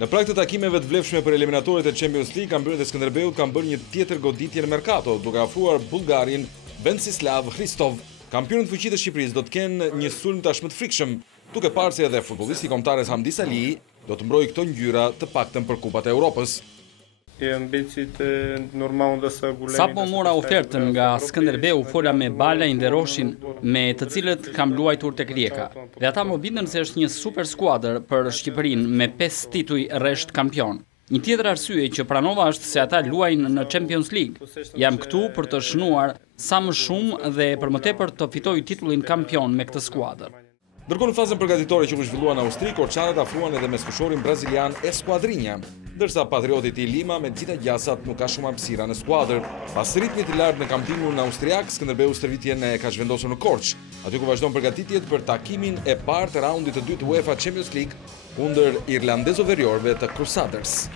Në prag të takimeve të vlefshme për eliminatorët e Champions League, kampionët e Skënderbeut kanë bërë një tjetër goditje në merkato, duke afruar Bullgarin Vencislav Hristov. Kampionët fuqi të Shqipërisë do të kenë një sulm tashmë të frikshëm, duke parë se edhe futbollisti kombëtar Hamdi Salii do të mbrojë këto ngjyra të paktën për Kupat e Europës. Sapo mora ofertën nga Skënderbeu, fola me Bala Inderoshin, me të cilët kam luajtur tek Rijeka. Dhe ata më bindën se është një super skuadër për Shqipërinë me 5 tituj rresht kampion. Një tjetër arsye që pranova është se ata luajnë në Champions League. Jam këtu për të shënuar sa më shumë dhe për më tepër të fitoj titullin kampion me këtë skuadër. Ndërkohë në fazën përgatitore që u zhvillua në Austri, korçanët afruan edhe me sfushorin brazilian Esquadrinha, ndërsa patriotit i Lima me Xhita Gjasat nuk ka shumë hapësira në skuadër. Pas ritmit të lartë në kampionin austriak, Skënderbeu stërvitjen e ka zhvendosur në Korçë, aty ku vazhdon përgatitjet për takimin e parë të raundit të dytë UEFA Champions League kundër irlandezoveriorëve të Crusaders.